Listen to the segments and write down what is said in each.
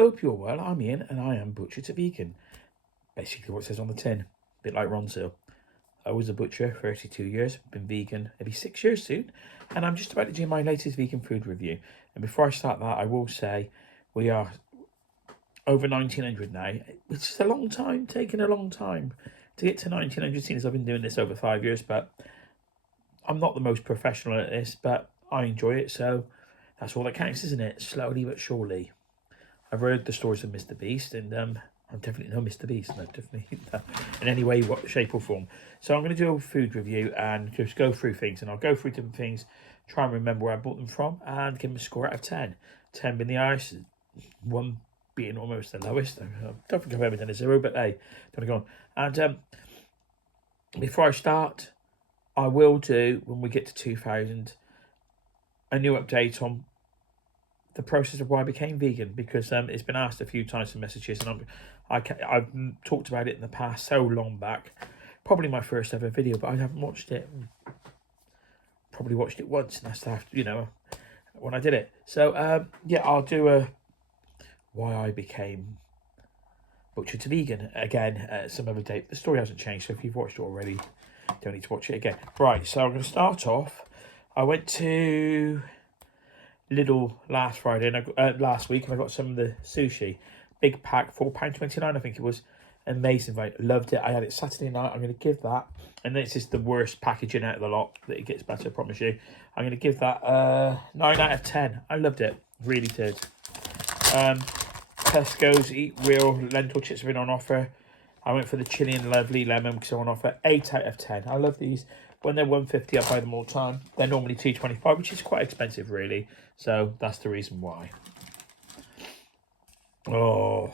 hope you're well. I'm Ian and I am Butcher to Vegan. Basically what it says on the tin. A bit like Ronsil. I was a butcher, 32 years, been vegan maybe 6 years soon, and I'm just about to do my latest vegan food review. And before I start that, I will say we are over 1900 now, which is a long time, taking a long time to get to 1900, since I've been doing this over 5 years, but I'm not the most professional at this, but I enjoy it, so that's all that counts, isn't it? Slowly but surely. I've read the stories of Mr. Beast, and I'm definitely no Mr. Beast, no, definitely not in any way, what shape or form. So I'm going to do a food review and just go through things, and I'll go through different things, try and remember where I bought them from, and give them a score out of 10. 10 being the highest, 1 being almost the lowest. I don't think I've ever done a 0, but hey, don't go on. And before I start, I will do, when we get to 2000, a new update on the process of why I became vegan, because it's been asked a few times in messages, and I've talked about it in the past, so long back, probably my first ever video, but I haven't watched it. Probably watched it once, and that's after, when I did it. So yeah, I'll do a why I became Butcher to Vegan again some other date. The story hasn't changed, so if you've watched it already, don't need to watch it again. Right, so I'm going to start off. I went to Lidl last Friday and last week, and I got some of the sushi, big pack, £4.29, I think it was. Amazing, right? Loved it. I had it Saturday night. I'm going to give that, and this is the worst packaging out of the lot, that it gets better, I promise you. I'm going to give that 9 out of 10. I loved it, really did. Tesco's Eat Real lentil chips have been on offer. I went for the chili and lovely lemon because they're on offer. 8 out of 10. I love these. When they're £1.50, I buy them all the time. They're normally £2.25, which is quite expensive, really. So that's the reason why. Oh,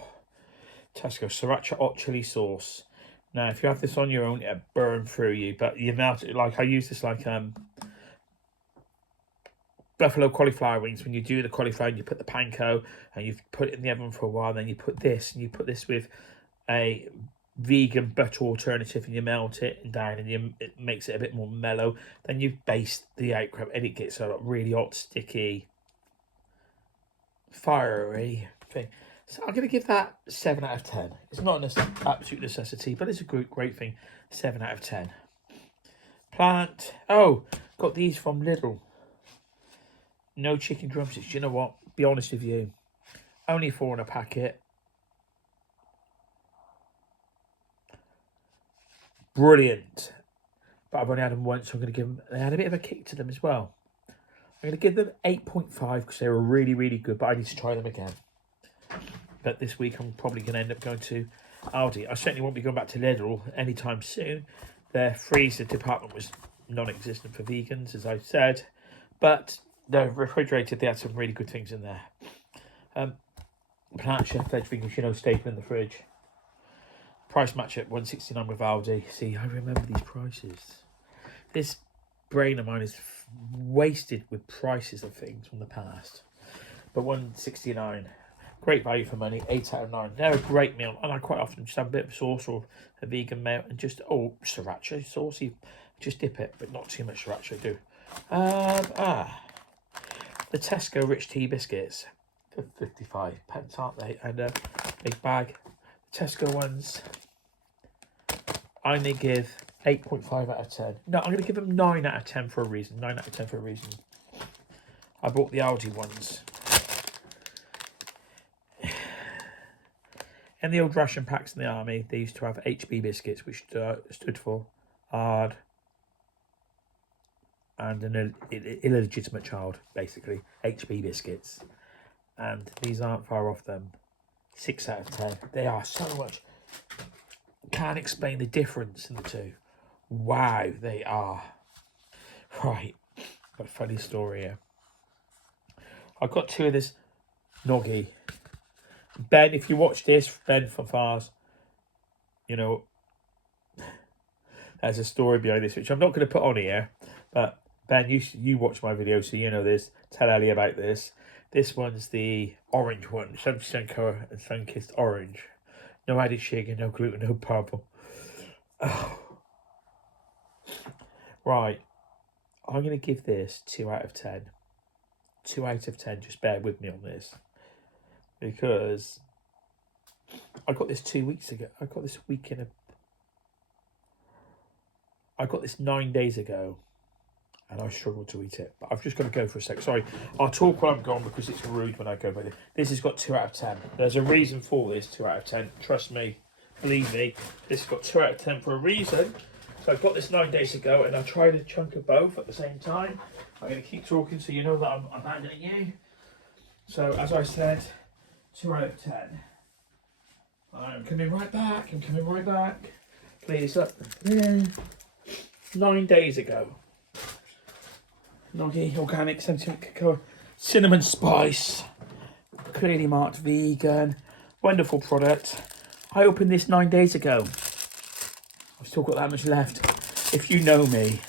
Tesco Sriracha hot chili sauce. Now, if you have this on your own, it'll burn through you. But you melt it, like I use this like buffalo cauliflower wings. When you do the cauliflower, you put the panko and you put it in the oven for a while. Then you put this, and you put this with a vegan butter alternative, and you melt it down, and it makes it a bit more mellow. Then you baste the outcrop, and it gets a really hot, sticky, fiery thing. So I'm going to give that 7 out of 10. It's not an absolute necessity, but it's a great thing. 7 out of 10. Plant. Oh, got these from Lidl. No chicken drumsticks. You know what? Be honest with you. Only 4 in a packet. Brilliant. But I've only had them once, so I'm going to give them... They had a bit of a kick to them as well. I'm going to give them 8.5 because they were really, really good, but I need to try them again. But this week I'm probably going to end up going to Aldi. I certainly won't be going back to Lidl anytime soon. Their freezer department was non-existent for vegans, as I said. But they're refrigerated. They had some really good things in there. Plant Chef veg fingers, staple in the fridge. Price match at £1.69 with Aldi. See, I remember these prices. This brain of mine is wasted with prices of things from the past. But £1.69, great value for money. 8 out of 9. They're a great meal, and I quite often just have a bit of sauce or a vegan meal and just sriracha saucy. Just dip it, but not too much sriracha. Do. The Tesco Rich Tea biscuits for 55 pence, aren't they? And a big bag. Tesco ones, I'm going to give 8.5 out of 10. No, I'm going to give them 9 out of 10 for a reason. 9 out of 10 for a reason. I bought the Aldi ones. In the old ration packs in the army, they used to have HB biscuits, which stood for hard and an illegitimate child, basically. HB biscuits. And these aren't far off them. 6 out of 10. They are so much. Can't explain the difference in the two. Wow, they are. Right. Got a funny story here. I've got 2 of this noggy. Ben, if you watch this, Ben from Fars, there's a story behind this, which I'm not going to put on here. But Ben, you watch my video, so you know this. Tell Ellie about this. This one's the orange one. 70% colour and sun-kissed orange. No added sugar, no gluten, no purple. Oh. Right. I'm going to give this 2 out of 10. 2 out of 10. Just bear with me on this. because I got this 2 weeks ago. I got this 9 days ago, and I struggled to eat it. But I've just got to go for a sec. Sorry, I'll talk while I'm gone because it's rude when I go. But this has got 2 out of 10. There's a reason for this 2 out of 10. Trust me, believe me. This has got 2 out of 10 for a reason. So I got this 9 days ago, and I tried a chunk of both at the same time. I'm going to keep talking so you know that I'm handling you. So as I said, 2 out of 10. I'm coming right back. Please, up. 9 days ago. Noggy Organic Sentiment Cacao Cinnamon Spice. Clearly marked vegan. Wonderful product. I opened this 9 days ago. I've still got that much left. If you know me.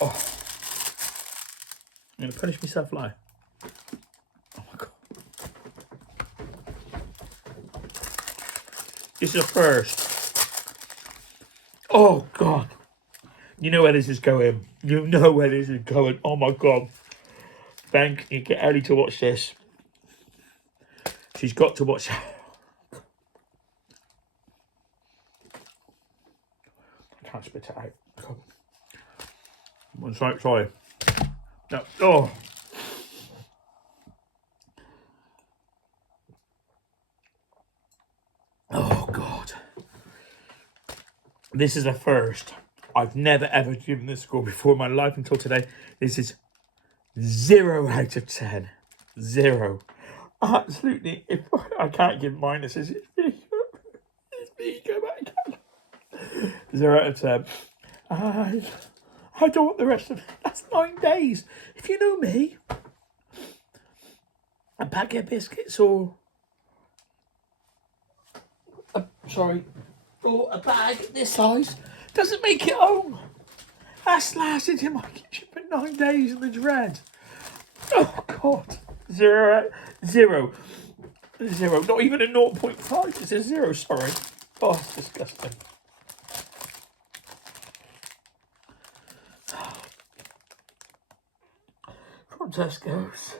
Oh. I'm going to punish myself live. Oh my God. This is a first. Oh God. You know where this is going. You know where this is going. Oh my God. Ben, you get Ellie to watch this. She's got to watch. I can't spit it out. I'm sorry. No. Oh. Oh God. This is a first. I've never ever given this score before in my life until today. This is 0 out of 10. 0. Absolutely. If I can't give minuses, it's me. It's me. Go back. 0 out of 10. I don't want the rest of it. That's 9 days. If you know me, a packet of biscuits or or a bag this size doesn't make it home. That's lasted in my kitchen for 9 days in the dread. Oh God. 0. Not even a 0.5. It's a 0, sorry. Oh, it's disgusting. From Tesco's.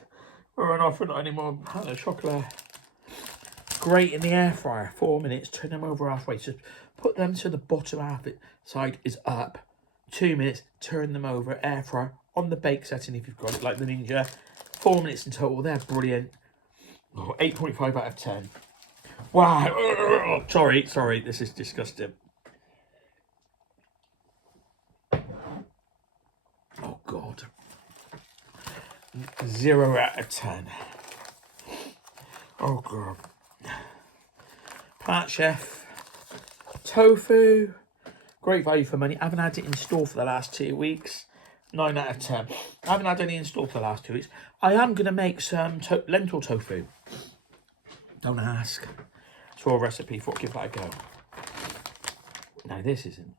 We're on offer, not anymore. Hello, chocolate. Great in the air fryer. 4 minutes. Turn them over halfway. So put them to the bottom half. Side is up. 2 minutes. Turn them over. Air fryer on the bake setting if you've got it, like the Ninja. 4 minutes in total. They're brilliant. Oh, 8.5 out of 10. Wow. Sorry. This is disgusting. Oh God. 0 out of 10. Oh God. Plant Chef tofu, great value for money. I haven't had it in store for the last 2 weeks. 9 out of 10. I haven't had any in store for the last 2 weeks. I am going to make some lentil tofu. Don't ask. Saw a recipe for it. Give that a go. No, this isn't.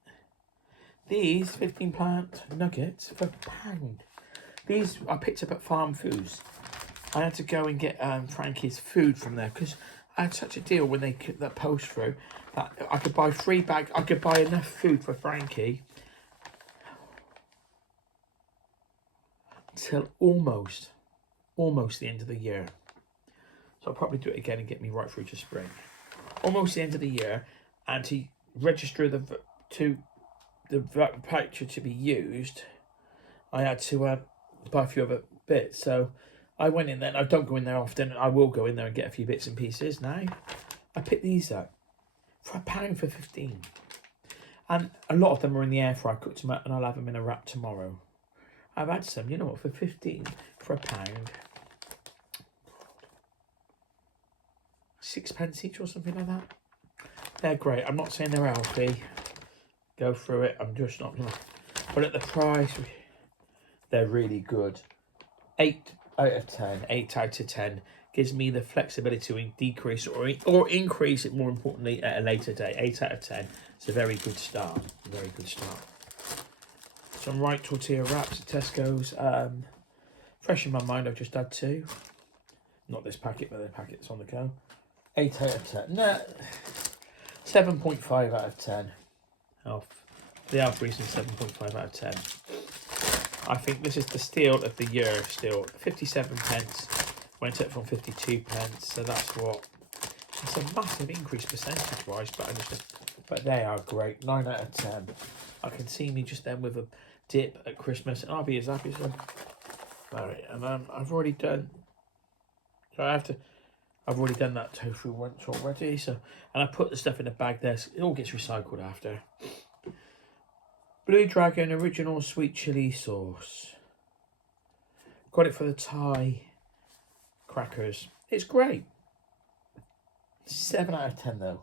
These 15 plant nuggets for £1. These I picked up at Farm Foods. I had to go and get Frankie's food from there because I had such a deal when they put that post through that I could buy 3 bags. I could buy enough food for Frankie till almost the end of the year. So I'll probably do it again and get me right through to spring. Almost the end of the year, and to register the voucher to be used, I had to buy a few other bits. So I went in there, and I don't go in there often. I will go in there and get a few bits and pieces now. I picked these up for £1 for 15. And a lot of them are in the air fryer. I cooked them up and I'll have them in a wrap tomorrow. I've had some, you know what, for 15 for £1. 6p each or something like that. They're great. I'm not saying they're healthy. Go through it. I'm just not gonna. But at the price, they're really good. 8 out of 10. 8 out of 10 gives me the flexibility to decrease or increase it, more importantly, at a later date. 8 out of 10. It's a very good start. Very good start. Some right tortilla wraps at Tesco's. Fresh in my mind, I've just had 2. Not this packet, but the packet that's on the go. 8 out of 10. No, 7.5 out of 10. The Alf Reason 7.5 out of 10. I think this is the steal of the year still. 57p Went up from 52 pence, so that's what. It's a massive increase percentage-wise, but they are great. 9 out of 10. I can see me just then with a dip at Christmas, and I'll be as happy as Right, and I've already done. So I've already done that tofu once already. So, and I put the stuff in the bag there. So it all gets recycled after. Blue Dragon original sweet chili sauce. Got it for the Thai crackers. It's great. 7 out of 10 though.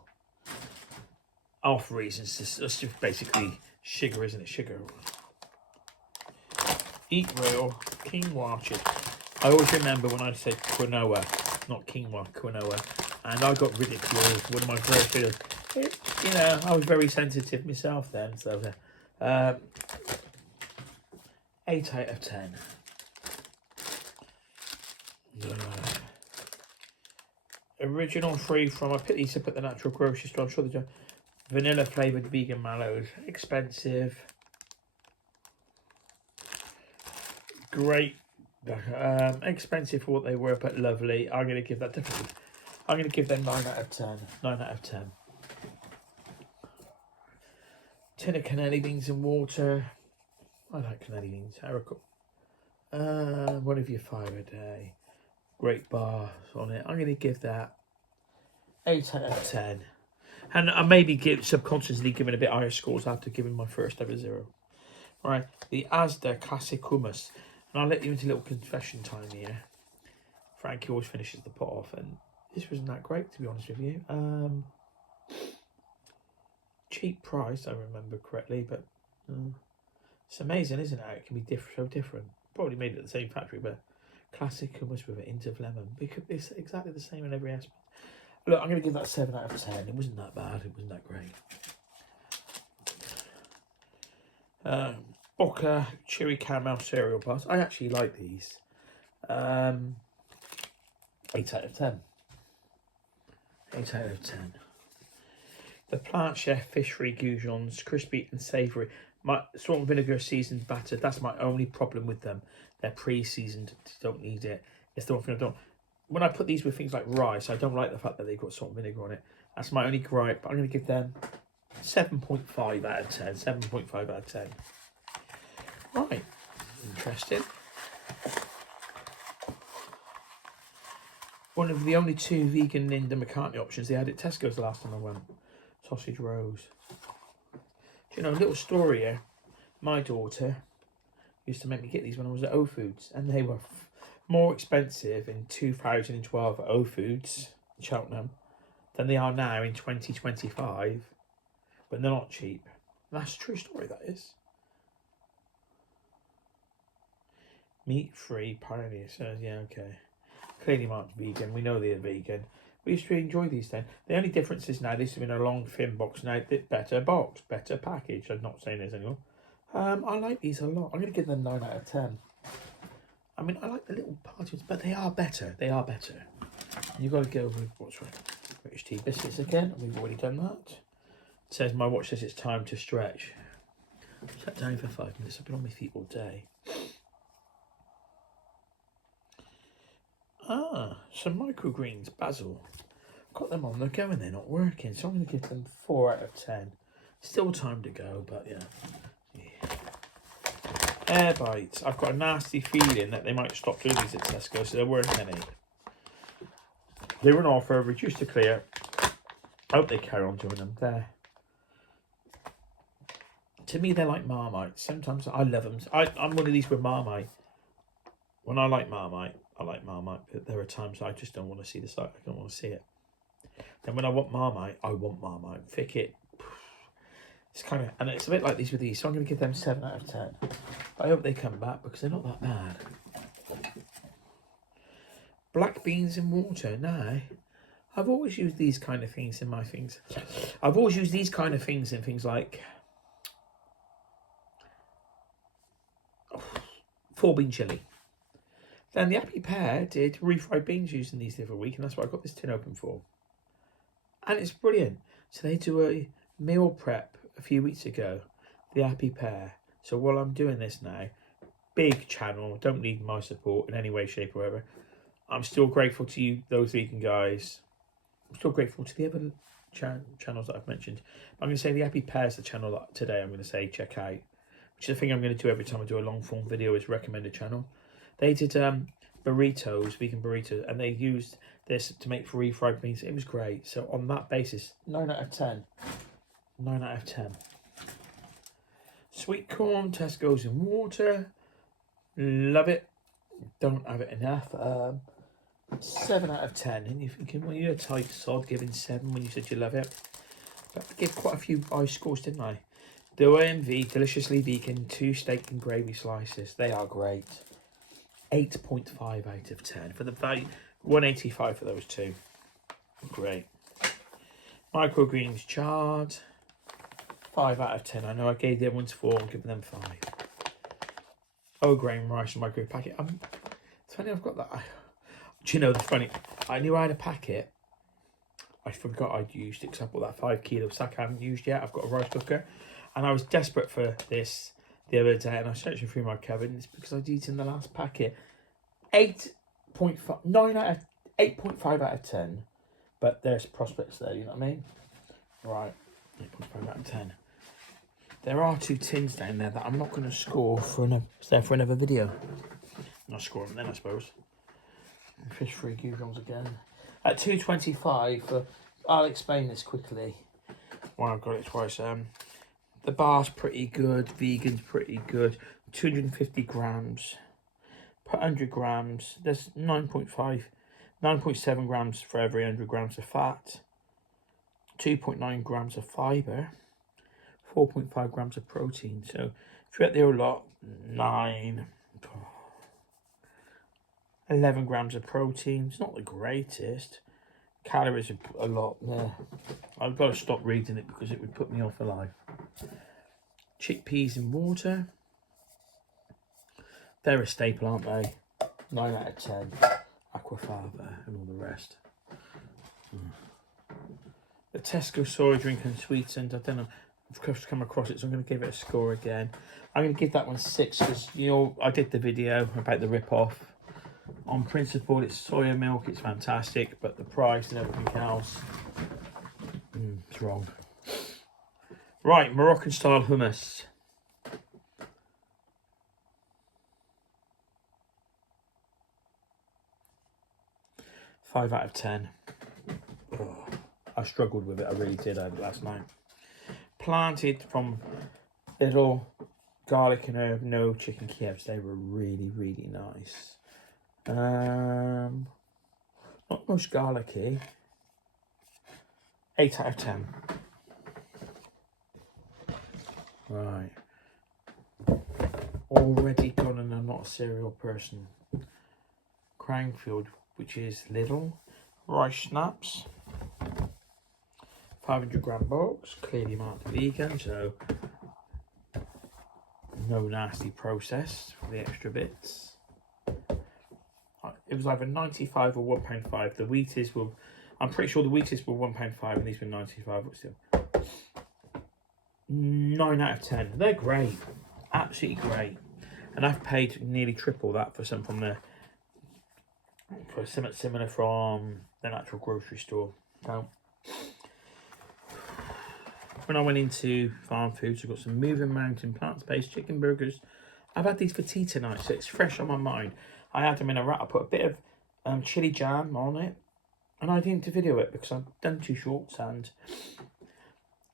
Off reasons. It's just basically sugar, isn't it? Sugar. Eat real quinoa chip. I always remember when I said quinoa, not quinoa, quinoa, and I got ridiculed. One of my first videos. You know, I was very sensitive myself then. So, 8 out of 10. Original free from. I put these up at the natural grocery store. I'm sure they're vanilla flavoured vegan mallows. Expensive. Great. Expensive for what they were, but lovely. I'm going to give that definitely. I'm going to give them 9 out of 10. 9 out of 10. Tin of cannelli beans and water. I like cannelli beans. Haricot. One of your 5 a day. Great bars on it. I'm going to give that 8 out of 10. And I maybe subconsciously giving a bit higher scores after giving my first ever 0. Alright, the Asda Classic Hummus. And I'll let you into a little confession time here. Frankie always finishes the pot off, and this wasn't that great, to be honest with you. Cheap price, I remember correctly, but it's amazing, isn't it? It can be so different. Probably made it at the same factory, but classic hummus with a hint of lemon. Because it's exactly the same in every aspect. Look, I'm going to give that 7 out of 10. It wasn't that bad. It wasn't that great. Boca Cherry Caramel Cereal Bars. I actually like these. 8 out of 10. 8 out of 10. The Plant Chef Fish Free Goujons, crispy and savoury. My salt and vinegar seasoned batter. That's my only problem with them. They're pre-seasoned. Don't need it. It's the one thing I don't. When I put these with things like rice, I don't like the fact that they've got salt and vinegar on it. That's my only gripe. I'm going to give them 7.5 out of 10. 7.5 out of 10. Right. Interesting. One of the only 2 vegan Linda McCartney options they had at Tesco's the last time I went. Sausage rolls. Do you know, a little story here. My daughter used to make me get these when I was at O Foods, and they were more expensive in 2012 at O Foods, Cheltenham, than they are now in 2025, but they're not cheap. That's a true story, that is. Meat-free pioneer says, yeah, okay. Clearly marked vegan. We know they're vegan. We used to enjoy these then. The only difference is now this has been a long thin box. Now better box, better package. I'm not saying this anymore. I like these a lot. I'm going to give them 9 out of 10. I mean, I like the little parties, but they are better. They are better. You've got to go with what's right. British tea biscuits again. We've already done that. It says my watch says it's time to stretch. Sat down for 5 minutes. I've been on my feet all day. Some microgreens, basil. Got them on the go and they're not working, so I'm going to give them 4 out of 10. Still time to go, but yeah. Air bites. I've got a nasty feeling that they might stop doing these at Tesco, so there weren't any. They were on offer, reduced to clear. I hope they carry on doing them there. To me, they're like Marmite. Sometimes I love them. I'm one of these with Marmite. When I like Marmite, but there are times I just don't want to see the site. I don't want to see it. Then when I want Marmite, I want Marmite. Thick it. It's kind of, and it's a bit like these with these. So I'm going to give them 7 out of 10. I hope they come back because they're not that bad. Black beans in water. No, I've always used these kind of things in my things. I've always used these kind of things in things like 4-bean chili. Then the Happy Pear did refried beans using these the other week, and that's what I got this tin open for. And it's brilliant. So they do a meal prep a few weeks ago, the Happy Pear. So while I'm doing this now, big channel, don't need my support in any way, shape or whatever. I'm still grateful to you, those vegan guys. I'm still grateful to the other channels that I've mentioned. I'm going to say the Happy Pears, the channel that today I'm going to say check out, which is the thing I'm going to do every time I do a long form video, is recommend a channel. They did burritos, vegan burritos, and they used this to make refried beans. It was great. So on that basis, 9 out of 10. 9 out of 10. Sweet corn, Tesco's in water. Love it. Don't have it enough. 7 out of 10. And you're thinking, well, you're a tight sod giving 7 when you said you love it. But I gave quite a few high scores, didn't I? The OMV Deliciously Vegan 2 steak and gravy slices. They are great. 8.5 out of 10 for the value. 185 for those two. Great. Microgreens charred. 5 out of 10. I know I gave the other ones 4. I'm giving them 5. Oh, grain rice and microwave packet. It's funny I've got that. Do you know the funny? I knew I had a packet. I forgot I'd used it because I bought that 5 kilo sack I haven't used yet. I've got a rice cooker, and I was desperate for this the other day, and I was searching through my cupboard, and it's because I'd eaten the last packet. 8.5 out of 10, but there's prospects there. You know what I mean? Right, 8.5 out of 10. There are 2 tins down there that I'm not going to score for another video. I'll score them then, I suppose. Fish free gougons again. At 2.25, I'll explain this quickly. Well, I've got it twice. The bar's pretty good. Vegan's pretty good. 250 grams per 100 grams. There's 9.7 grams for every 100 grams of fat. 2.9 grams of fibre. 4.5 grams of protein. So if you're at the whole lot, 11 grams of protein. It's not the greatest. Calories are a lot there. I've got to stop reading it because it would put me off for life. Chickpeas in water. They're a staple, aren't they? 9 out of 10. Aquafaba and all the rest. The Tesco soy drink and sweetened. I don't know. I've come across it, so I'm going to give it a score again. I'm going to give that one 6 because, you know, I did the video about the rip-off. On principle, it's soya milk, it's fantastic, but the price and everything else, it's wrong. Right, Moroccan style hummus. Five out of 10. Oh, I struggled with it, I really did last night. Planted from little garlic and herb, no chicken Kievs. They were really, really nice. Not most garlicky. 8 out of 10. Right. Already gone, and I'm not a cereal person. Cranfield, which is Lidl. Rice Snaps. 500 gram box. Clearly marked vegan, so no nasty process for the extra bits. It was either 95 or £1.5. The Wheaties were, I'm pretty sure the Wheaties were £1.5 and these were 95, but still. 9 out of 10. They're great. Absolutely great. And I've paid nearly triple that for some from the, for something similar from the natural grocery store. Now, when I went into Farm Foods, I got some Moving Mountain plant-based chicken burgers. I've had these for tea tonight, so it's fresh on my mind. I had them in a wrap. I put a bit of chili jam on it, and I didn't video it because I've done 2 shorts and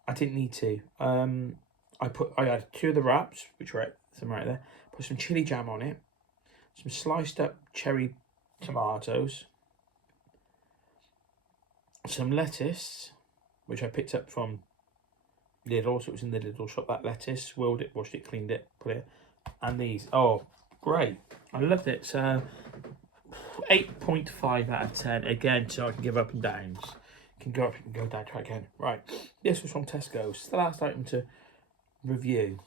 I didn't need to. I had 2 of the wraps, which were some right there. Put some chili jam on it, some sliced up cherry tomatoes, some lettuce, which I picked up from Lidl, so it was in the Lidl shop. That lettuce, swirled it, washed it, cleaned it, put it, and these. Oh, great! I loved it. So 8.5 out of 10 again. So I can give up and downs. Can go up, can go down. Try again. Right. This was from Tesco's. It's the last item to review.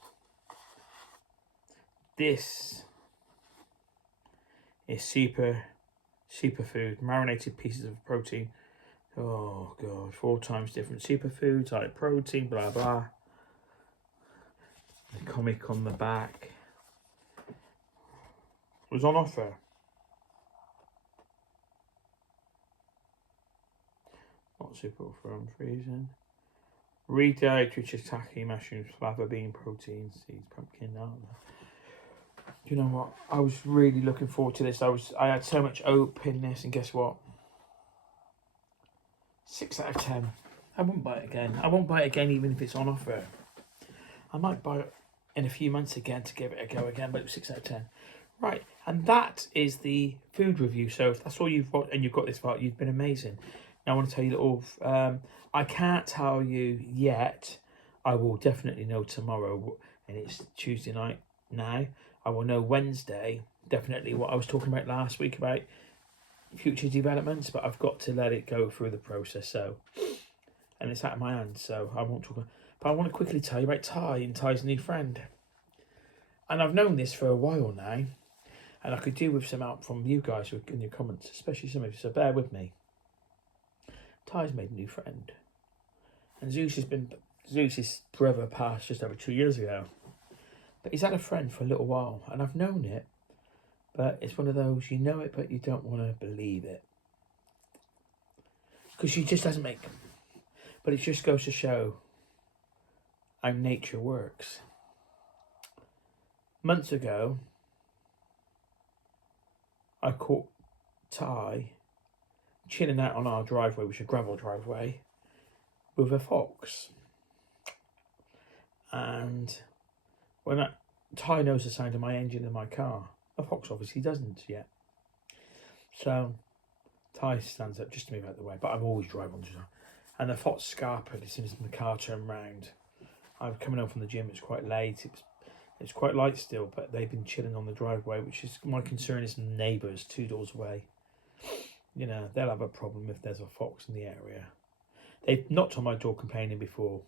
This is superfood, marinated pieces of protein. Oh god, 4 times different superfoods, high protein, blah blah. The comic on the back was on offer. Not super from freezing. Redyed, which is tacky, mushrooms, fava bean, protein, seeds, pumpkin. You know what? I was really looking forward to this. I had so much hope in this, and guess what? 6 out of 10. I won't buy it again. I won't buy it again even if it's on offer. I might buy it in a few months again to give it a go again, but it was 6 out of 10. Right, and that is the food review. So if that's all you've got and you've got this far, you've been amazing. Now I want to tell you that all. I can't tell you yet. I will definitely know tomorrow, and it's Tuesday night now. I will know Wednesday definitely what I was talking about last week about future developments, but I've got to let it go through the process. So, and it's out of my hands, so I won't talk. But I want to quickly tell you about Ty and Ty's new friend. And I've known this for a while now, and I could do with some help from you guys in your comments, especially some of you. So bear with me. Ty's made a new friend, and Zeus's brother passed just over 2 years ago. But he's had a friend for a little while, and I've known it. But it's one of those, you know it, but you don't want to believe it. Because she just doesn't make. But it just goes to show how nature works. Months ago, I caught Ty chilling out on our driveway, which is a gravel driveway, with a fox. And when Ty knows the sound of my engine in my car, a fox obviously doesn't yet. So Ty stands up just to move out of the way, but I'm always driving on the drive. And the fox scarpered as soon as the car turned round. I'm coming home from the gym, it's quite late, it's quite light still, but they've been chilling on the driveway, which is my concern is neighbours 2 doors away. You know, they'll have a problem if there's a fox in the area. They've knocked on my door complaining before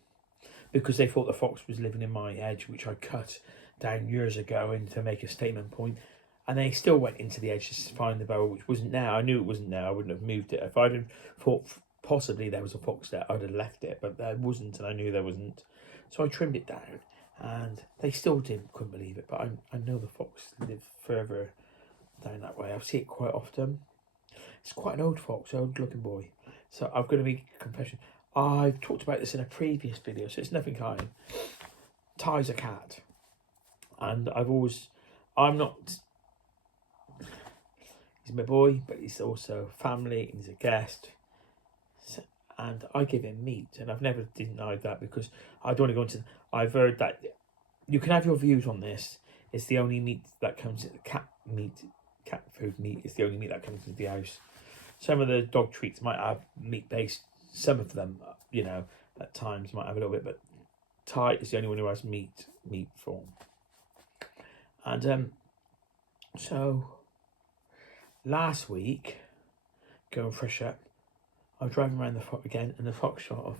because they thought the fox was living in my hedge, which I cut down years ago and to make a statement point. And they still went into the edge to find the barrel, which wasn't there. I knew it wasn't there. I wouldn't have moved it. If I'd have thought possibly there was a fox there, I'd have left it, but there wasn't, and I knew there wasn't. So I trimmed it down, and they still couldn't believe it. But I know the fox lives further down that way. I see it quite often. It's quite an old fox, old looking boy. So I've got to make a confession. I've talked about this in a previous video, so it's nothing kind. Ty's a cat, and I'm not. He's my boy, but he's also family. He's a guest. And I give him meat, and I've never denied that because I don't want to go into. I've heard that you can have your views on this. It's the only meat that comes cat food meat is the only meat that comes into the house. Some of the dog treats might have meat based. Some of them, you know, at times might have a little bit, but Ty is the only one who has meat form. And so last week, going fresh up, I was driving around the fox again, and the fox shot off,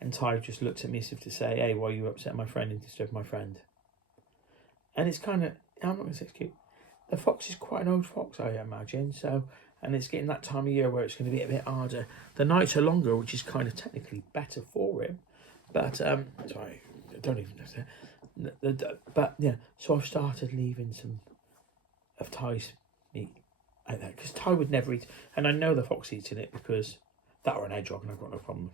and Ty just looked at me as if to say, "Hey, why are you upsetting my friend and disturb my friend?" And it's kind of, I'm not going to say it's cute. The fox is quite an old fox, I imagine. So, and it's getting that time of year where it's going to be a bit harder. The nights are longer, which is kind of technically better for him. But sorry, I don't even know. But yeah, so I've started leaving some of Ty's meat out there because Ty would never eat, and I know the fox eats in it because that or an hedgehog, and I've got no problem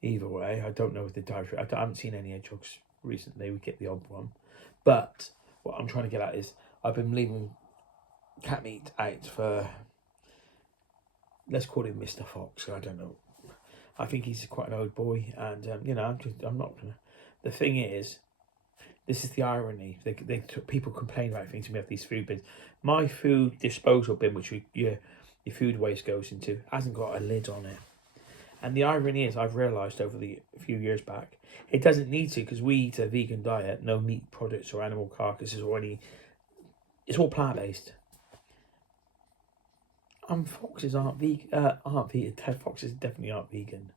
either way. I don't know if the dietary. I haven't seen any hedgehogs recently. We get the odd one, but what I'm trying to get at is I've been leaving cat meat out for, let's call him Mr. Fox. I don't know. I think he's quite an old boy, and you know, I'm not gonna. The thing is, this is the irony. People complain about things. We have these food bins. My food disposal bin, which your food waste goes into, hasn't got a lid on it. And the irony is, I've realised over a few years back, it doesn't need to because we eat a vegan diet, no meat products or animal carcasses or any. It's all plant based. Foxes aren't vegan. Foxes definitely aren't vegan.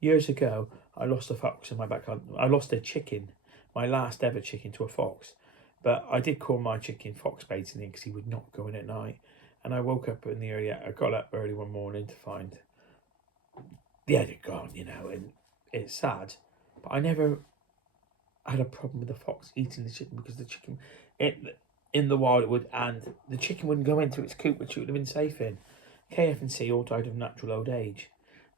Years ago, I lost a fox in my backyard. I lost a chicken, my last ever chicken, to a fox. But I did call my chicken fox baiting in because he would not go in at night. And I woke up I got up early one morning to find the head had gone, you know, and it's sad. But I never had a problem with the fox eating the chicken because the chicken, in the wild it would, and the chicken wouldn't go into its coop, which it would have been safe in. KF&C all died of natural old age.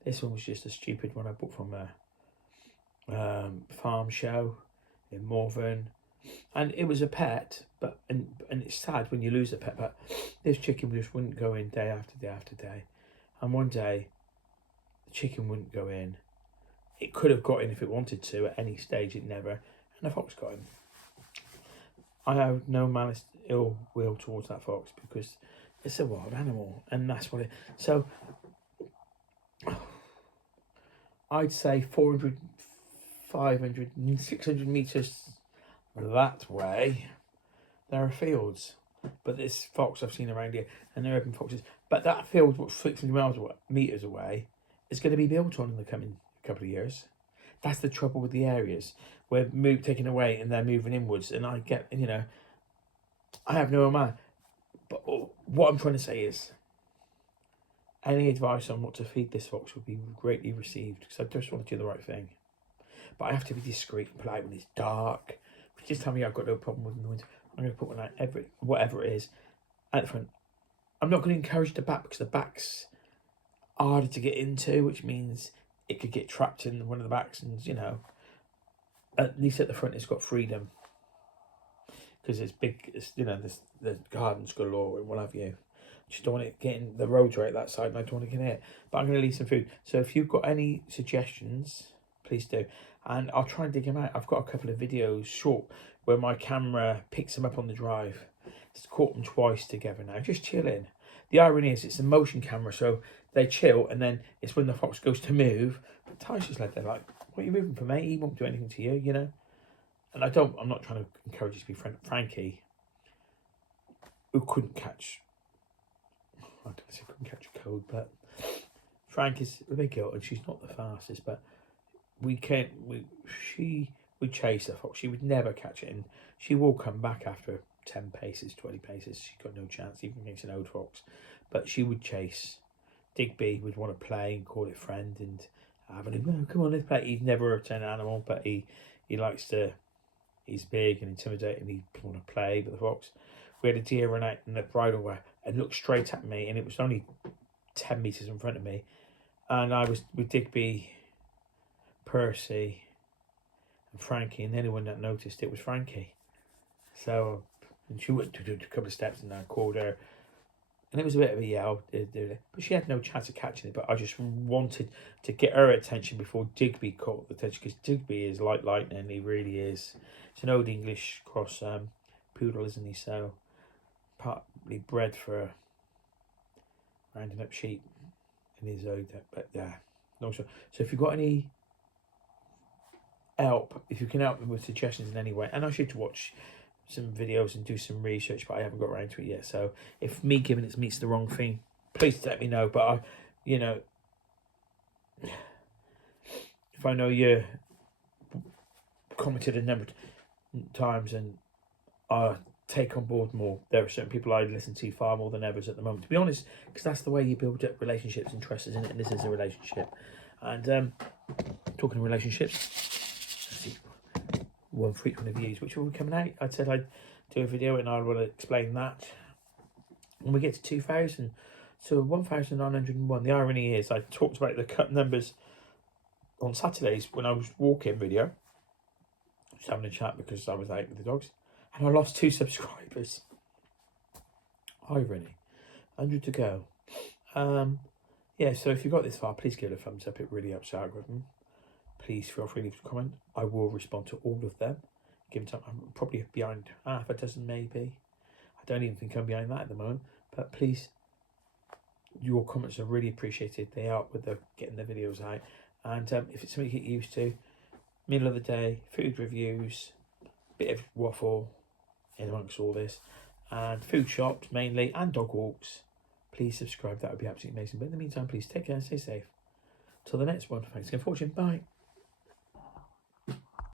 This one was just a stupid one I bought from a farm show in Morven, and it was a pet, but and it's sad when you lose a pet, but this chicken just wouldn't go in day after day after day, and one day the chicken wouldn't go in. It could have got in if it wanted to at any stage, it never, and the fox got him. I have no malice, ill will towards that fox because it's a wild animal, and that's what it. So I'd say 400, 500, 600 meters that way, there are fields. But this fox I've seen around here, and they're open foxes. But that field, what's 600 meters away, is going to be built on in the coming couple of years. That's the trouble with the areas. We're taken away and they're moving inwards. And I get, I have no man. But what I'm trying to say is, any advice on what to feed this fox would be greatly received, because I just want to do the right thing. But I have to be discreet and polite when it's dark. Just tell me I've got no problem with noise. I'm going to put one out, whatever it is, at the front. I'm not going to encourage the back because the back's harder to get into, which means it could get trapped in one of the backs, and at least at the front it's got freedom because it's big. It's the gardens galore and what have you. Just don't want it getting the roads right that side, and I don't want to get it. But I'm going to leave some food. So if you've got any suggestions, please do, and I'll try and dig them out. I've got a couple of videos short where my camera picks them up on the drive. It's caught them twice together now, just chilling. The irony is it's a motion camera, so they chill, and then it's when the fox goes to move. But Ty's just like, they're like, what are you moving for, mate? He won't do anything to you, And I'm not trying to encourage you to be Frankie, who couldn't catch, I don't say couldn't catch a cold, but Frank is a big girl, and she's not the fastest, but she would chase the fox. She would never catch it, and she will come back after 10 paces, 20 paces. She's got no chance, even against an old fox. But she would chase. Digby would want to play and call it friend and have him, oh, come on, let's play. He's never a return animal, but he likes to, he's big and intimidating. He want to play with the fox. We had a deer run out in the bridle way and looked straight at me, and it was only 10 metres in front of me. And I was with Digby, Percy, and Frankie, and anyone that noticed it was Frankie. So, and she went to do a couple of steps and I called her, and it was a bit of a yell, but she had no chance of catching it. But I just wanted to get her attention before Digby caught the attention, because Digby is like lightning. He really is. It's an old English cross poodle, isn't he? So partly bred for rounding up sheep in his own. But yeah, no. So if you've got any help, if you can help me with suggestions in any way, and I should watch some videos and do some research, but I haven't got around to it yet. So if me giving it meets the wrong thing, please let me know. But if I know you commented a number of times and I take on board more, there are certain people I listen to far more than others at the moment, to be honest, because that's the way you build up relationships and trust, isn't it? And this is a relationship. And talking of relationships, one frequent of views, which will be coming out. I said I'd do a video and I want to explain that when we get to 2000. So 1901. The irony is I talked about the cut numbers on Saturdays when I was walking video, just having a chat because I was out with the dogs, and I lost 2 subscribers. Irony. 100 to go. Yeah, so if you got this far, please give it a thumbs up. It really helps the algorithm. Please feel free to leave a comment. I will respond to all of them. Give time. I'm probably behind half a dozen, maybe. I don't even think I'm behind that at the moment. But please, your comments are really appreciated. They help with getting the videos out. And if it's something you get used to, middle of the day, food reviews, bit of waffle in amongst all this, and food shops mainly, and dog walks, please subscribe. That would be absolutely amazing. But in the meantime, please take care, stay safe. Till the next one. Thanks again for watching. Bye.